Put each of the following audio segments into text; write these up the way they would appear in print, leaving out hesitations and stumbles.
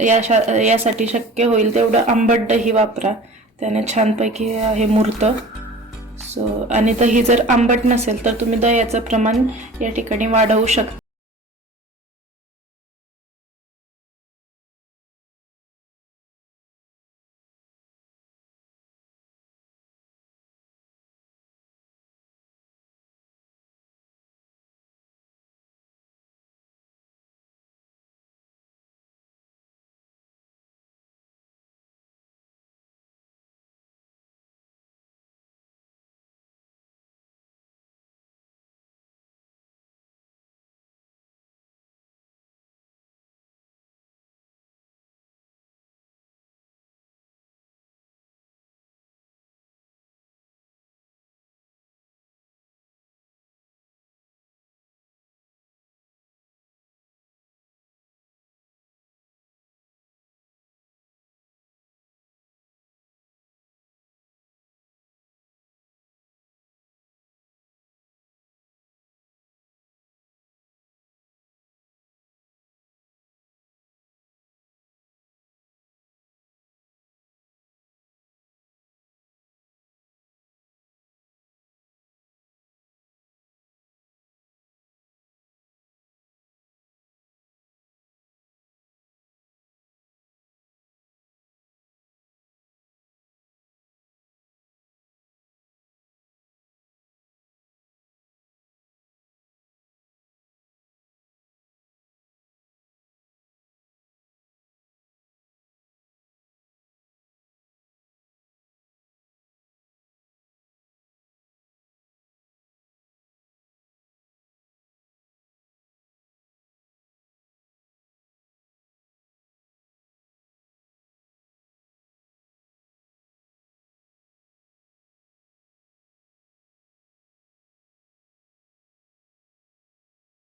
यासाठी शक्य होईल तेवढं आंबट दही वापरा, त्याने छानपैकी हे मुरतं. आणि दही जर आंबट नसेल तर तुम्ही दह्याचं प्रमाण या ठिकाणी वाढवू शकता.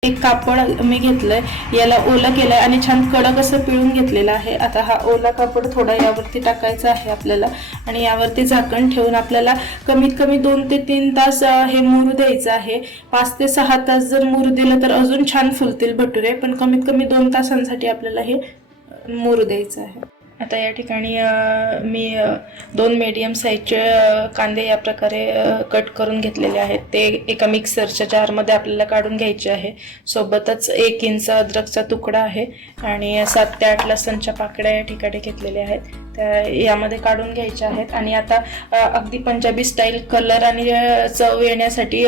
एक कापड मी घेतलंय, याला ओलं केलंय आणि छान कडक असं पिळून घेतलेलं आहे. आता हा ओला कापड थोडा यावरती टाकायचा आहे आपल्याला आणि यावरती झाकण ठेवून आपल्याला कमीत कमी 2 ते 3 तास हे मुरू द्यायचं आहे. 5 ते 6 तास जर मुरू दिलं तर अजून छान फुलतील भटुरे, पण कमीत कमी 2 तासांसाठी आपल्याला हे मुरू द्यायचं आहे. आता या ठिकाणी मी 2 मीडियम साईजचे कांदे या प्रकारे कट करून घेतलेले आहेत. ते एका मिक्सरच्या जारमध्ये आपल्याला काढून घ्यायचे आहे. सोबतच 1 इंच अद्रकचा तुकडा आहे आणि 7 ते 8 लसणच्या पाकळ्या या ठिकाणी घेतलेल्या आहेत, त्या यामध्ये काढून घ्यायच्या आहेत. आणि आता अगदी पंजाबी स्टाईल कलर आणि चव येण्यासाठी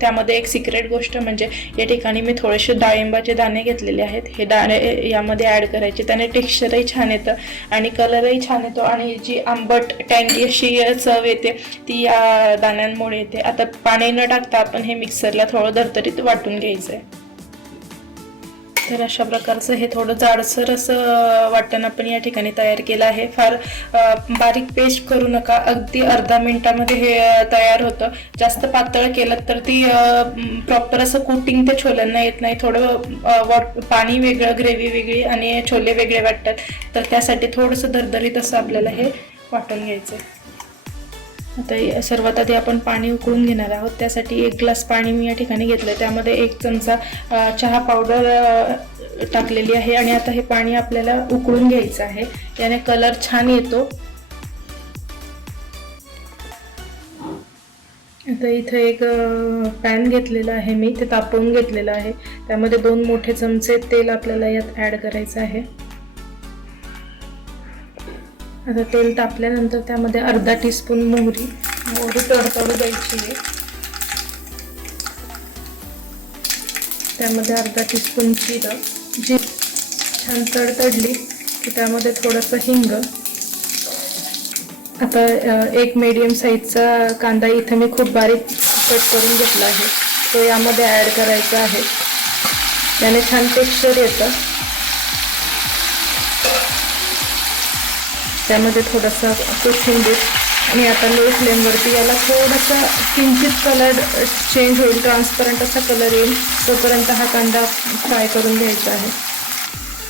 त्यामध्ये एक सिक्रेट गोष्ट म्हणजे या ठिकाणी मी थोडेसे डाळिंबाचे दाणे घेतलेले आहेत. हे दाणे यामध्ये ॲड करायचे, त्याने टेक्स्चरही छान येतं आणि कलरही छान येतो आणि जी आंबट टँगी अशी चव येते ती या दाण्यांमुळे येते. आता पाणी न टाकता आपण हे मिक्सरला थोडं धरतरीत वाटून घ्यायचं आहे. तर अशा प्रकारचं हे थोडं जाडसर असं वाटण आपण या ठिकाणी तयार केलं आहे. फार बारीक पेस्ट करू नका, अगदी अर्धा मिनिटामध्ये हे तयार होतं. जास्त पातळ केलं तर ती प्रॉपर असं कोटिंग ते छोल्यांना येत नाही. थोडं पाणी वेगळं, ग्रेव्ही वेगळी आणि छोले वेगळे वाटतात, तर त्यासाठी थोडंसं दरदरीत असं आपल्याला हे वाटून घ्यायचं आहे. आता सर्वात आधी आपण पाणी उकळून घेणार आहोत. त्यासाठी 1 ग्लास पाणी मी या ठिकाणी घेतलं, त्यामध्ये 1 चमचा चहा पावडर टाकलेली आहे आणि आता हे पाणी आपल्याला उकळून घ्यायचं आहे, याने कलर छान येतो. आता इथे एक पॅन घेतलेला आहे मी, ते तापवून घेतलेलं आहे. त्यामध्ये 2 मोठे चमचे तेल आपल्याला यात ॲड करायचं आहे. आता तेल तापल्यानंतर त्यामध्ये अर्धा टीस्पून मोहरी तडतडू द्यायची आहे. त्यामध्ये अर्धा टीस्पून जिरं, जी छान तडतडली की त्यामध्ये थोडंसं हिंग. आता 1 मीडियम साईजचा कांदा इथे मी खूप बारीक कट करून घेतला आहे, तो यामध्ये ॲड करायचा आहे, त्याने छान टेक्स्चर येतं. त्यामध्ये थोडासा कोथिंबीर आणि आता लो फ्लेमवरती याला थोडासा किंचित कलर चेंज होईल, ट्रान्सपरंट असा कलर येईल, तोपर्यंत हा कांदा फ्राय करून घ्यायचा आहे.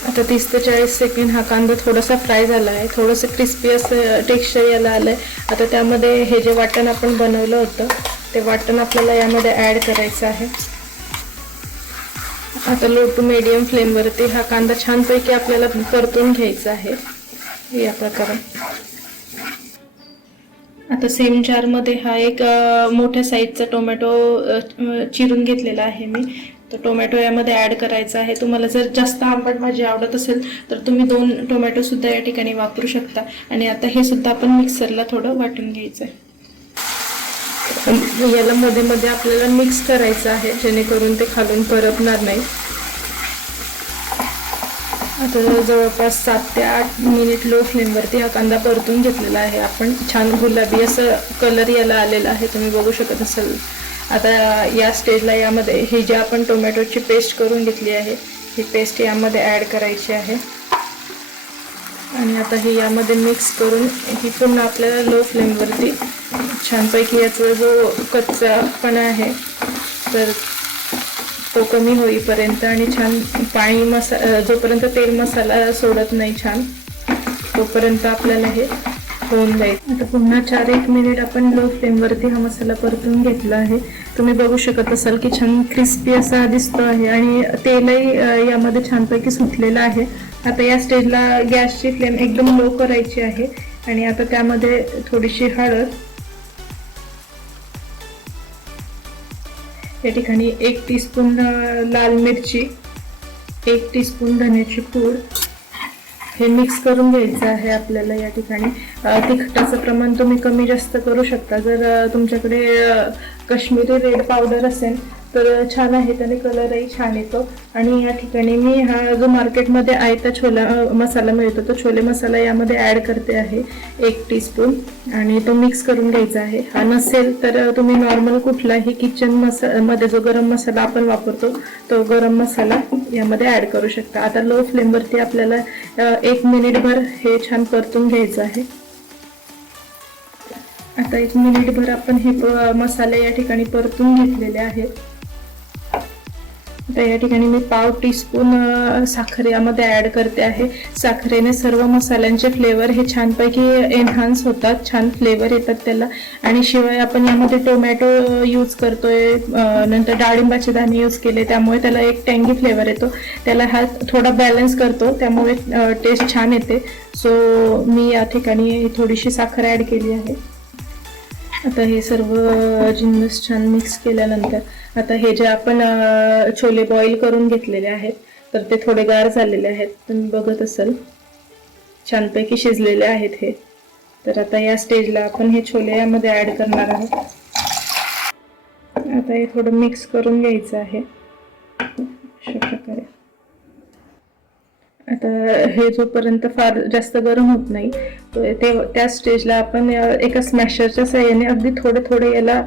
आता 30 ते 40 सेकंड हा कांदा थोडासा फ्राय झाला आहे, थोडंसं क्रिस्पी असं टेक्स्चर याला आलं आहे. आता त्यामध्ये हे जे वाटण आपण बनवलं होतं ते वाटण आपल्याला यामध्ये ॲड करायचं आहे. आता लो टू मीडियम फ्लेमवरती हा कांदा छानपैकी आपल्याला परतून घ्यायचा आहे या प्रकारे. आता सेम जारमध्ये हा एक मोठ्या साईजचा टोमॅटो चिरून घेतलेला आहे मी. तो टोमॅटो यामध्ये ॲड करायचा आहे. तुम्हाला जर जास्त आंबट भाजी आवडत असेल तर तुम्ही 2 टोमॅटो सुद्धा या ठिकाणी वापरू शकता. आणि आता हे सुद्धा आपण मिक्सरला थोडं वाटून घ्यायचं आहे. याला मध्ये मध्ये आपल्याला मिक्स करायचं आहे जेणेकरून ते खालून करपणार नाही. आता जवळपास 7 ते 8 मिनिट लो फ्लेमवरती हा कांदा परतून घेतलेला आहे आपण. छान गुलाबी असं कलर याला आलेला आहे, तुम्ही बघू शकत असाल. आता या स्टेजला यामध्ये ही जी आपण टोमॅटोची पेस्ट करून घेतली आहे ही पेस्ट यामध्ये ॲड करायची आहे. आणि आता हे यामध्ये मिक्स करून ही पुन्हा आपल्याला लो फ्लेमवरती छानपैकी याचा जो कच्चापणा आहे तर तो कमी होईपर्यंत आणि छान पाणी जोपर्यंत तेल मसाला सोडत नाही छान तोपर्यंत आपल्याला हे होऊन जाईल. आता पुन्हा 4-1 मिनिट आपण लो फ्लेमवरती हा मसाला परतून घेतला आहे. तुम्ही बघू शकत असाल की छान क्रिस्पी असा दिसतो आहे आणि तेलही यामध्ये छानपैकी सुटलेलं आहे. आता या स्टेजला गॅसची फ्लेम एकदम लो करायची आहे आणि आता त्यामध्ये थोडीशी हळद, या ठिकाणी 1 टीस्पून लाल मिरची, 1 टीस्पून धण्याची पूड हे मिक्स करून घ्यायचं आहे आपल्याला. या ठिकाणी तिखटाचं प्रमाण तुम्ही कमी जास्त करू शकता. जर तुमच्याकडे काश्मीरी रेड पावडर असेल तर छान आहे, त्याने कलरही छान येतो. आणि या ठिकाणी मी हा जो मार्केटमध्ये आयता छोला मसाला मिळतो तो छोले मसाला यामध्ये ॲड करते आहे 1 टीस्पून आणि तो मिक्स करून घ्यायचा आहे. हा नसेल तर तुम्ही नॉर्मल कुठलाही किचन मध्ये जो गरम मसाला आपण वापरतो तो गरम मसाला यामध्ये ॲड करू शकता. आता लो फ्लेमवरती आपल्याला 1 मिनिटभर हे छान परतून घ्यायचं आहे. आता 1 मिनिटभर आपण हे मसाले या ठिकाणी परतून घेतलेले आहेत. आता या ठिकाणी मी पाव टीस्पून साखर यामध्ये ॲड करते आहे. साखरेने सर्व मसाल्यांचे फ्लेवर हे छानपैकी एनहान्स होतात, छान फ्लेवर येतात त्याला. आणि शिवाय आपण यामध्ये टोमॅटो यूज करतोय, नंतर डाळिंबाचे दाणे यूज केले त्यामुळे त्याला एक टँगी फ्लेवर येतो. त्याला हा थोडा बॅलन्स करतो त्यामुळे टेस्ट छान येते. सो मी या ठिकाणी थोडीशी साखर ॲड केली आहे. आता हे सर्व जिन्नस छान मिक्स केल्यानंतर आता हे जे आपण छोले बॉईल करून घेतलेले आहेत तर ते थोडे गार झालेले आहेत, तुम्ही बघत असाल छानपैकी शिजलेले आहेत हे. तर आता या स्टेजला आपण हे छोले यामध्ये ॲड करणार आहोत. आता हे थोडं मिक्स करून घ्यायचं आहे अशा प्रकारे. आता हे जोपर्यंत फार जास्त गरम होत नाही ते त्या स्टेजला आपण एका स्मॅशरच्या साहाय्याने अगदी थोडे थोडे याला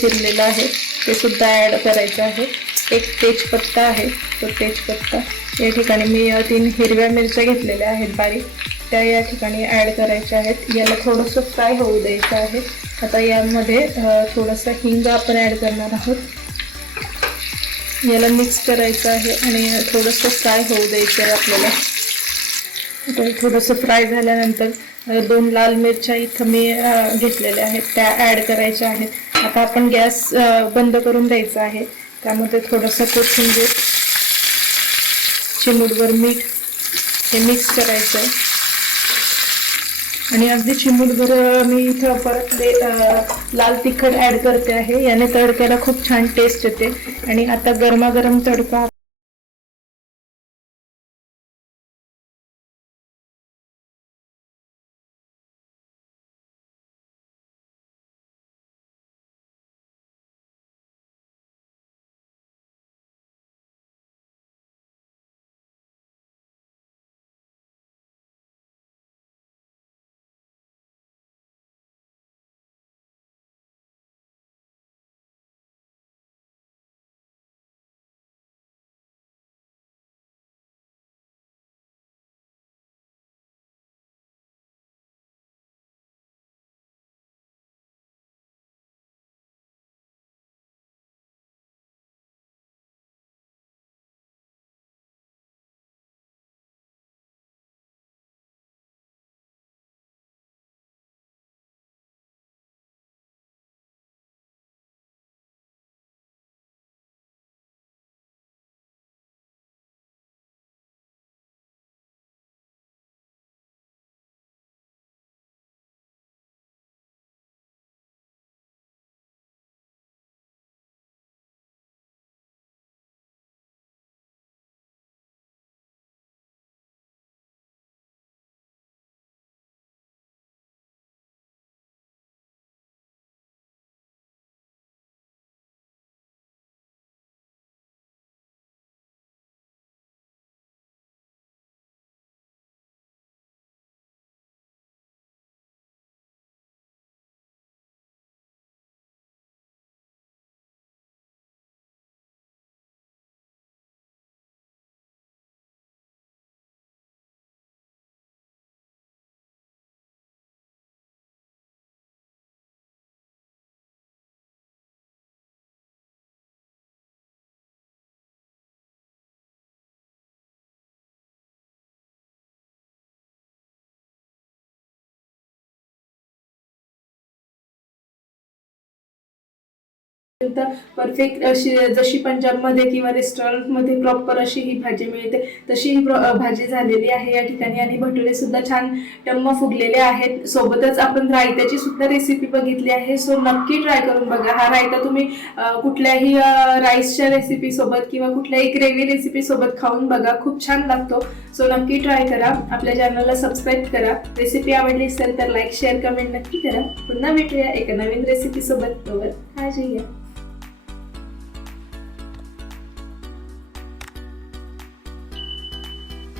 चिरलेलं आहे ते सुद्धा ॲड करायचं आहे. एक तेजपत्ता आहे, तो तेजपत्ता या ठिकाणी मी 3 हिरव्या मिरच्या घेतलेल्या आहेत बारीक, त्या या ठिकाणी ॲड करायच्या आहेत. याला थोडंसं फ्राय होऊ द्यायचं आहे. आता यामध्ये थोडंसं हिंग आपण ॲड करणार आहोत. याला मिक्स करायचं आहे आणि थोडंसं फ्राय होऊ द्यायचं आहे आपल्याला. आता थोडंसं फ्राय झाल्यानंतर 2 लाल मिरच्या इथं मी घेतलेल्या आहेत, त्या ॲड करायच्या आहेत. आता आपण गॅस बंद करून द्यायचा आहे. त्यामध्ये थोडंसं कोथिंबीर, चिमूटभर मीठ हे मिक्स करायचं आहे. आणि अगदी चिमूटभर मी इथं परत लाल तिखट ॲड करते आहे. याने तडक्याला खूप छान टेस्ट येते. आणि आता गरमागरम तडका परफेक्ट अशी जशी पंजाबमध्ये किंवा रेस्टॉरंटमध्ये प्रॉपर अशी ही भाजी मिळते तशी ही भाजी झालेली आहे या ठिकाणी. आणि भटुरे सुद्धा छान टम्म फुगलेले आहेत. सोबतच आपण रायत्याची सुद्धा रेसिपी बघितली आहे. सो नक्की ट्राय करून बघा. हा रायता तुम्ही कुठल्याही राईसच्या रेसिपी सोबत किंवा कुठल्याही ग्रेव्ही रेसिपी सोबत खाऊन बघा, खूप छान लागतो. सो नक्की ट्राय करा. आपल्या चॅनलला सबस्क्राईब करा. रेसिपी आवडली असेल तर लाईक, शेअर, कमेंट नक्की करा. पुन्हा भेटूया एका नवीन रेसिपी सोबत. काळजी घ्या.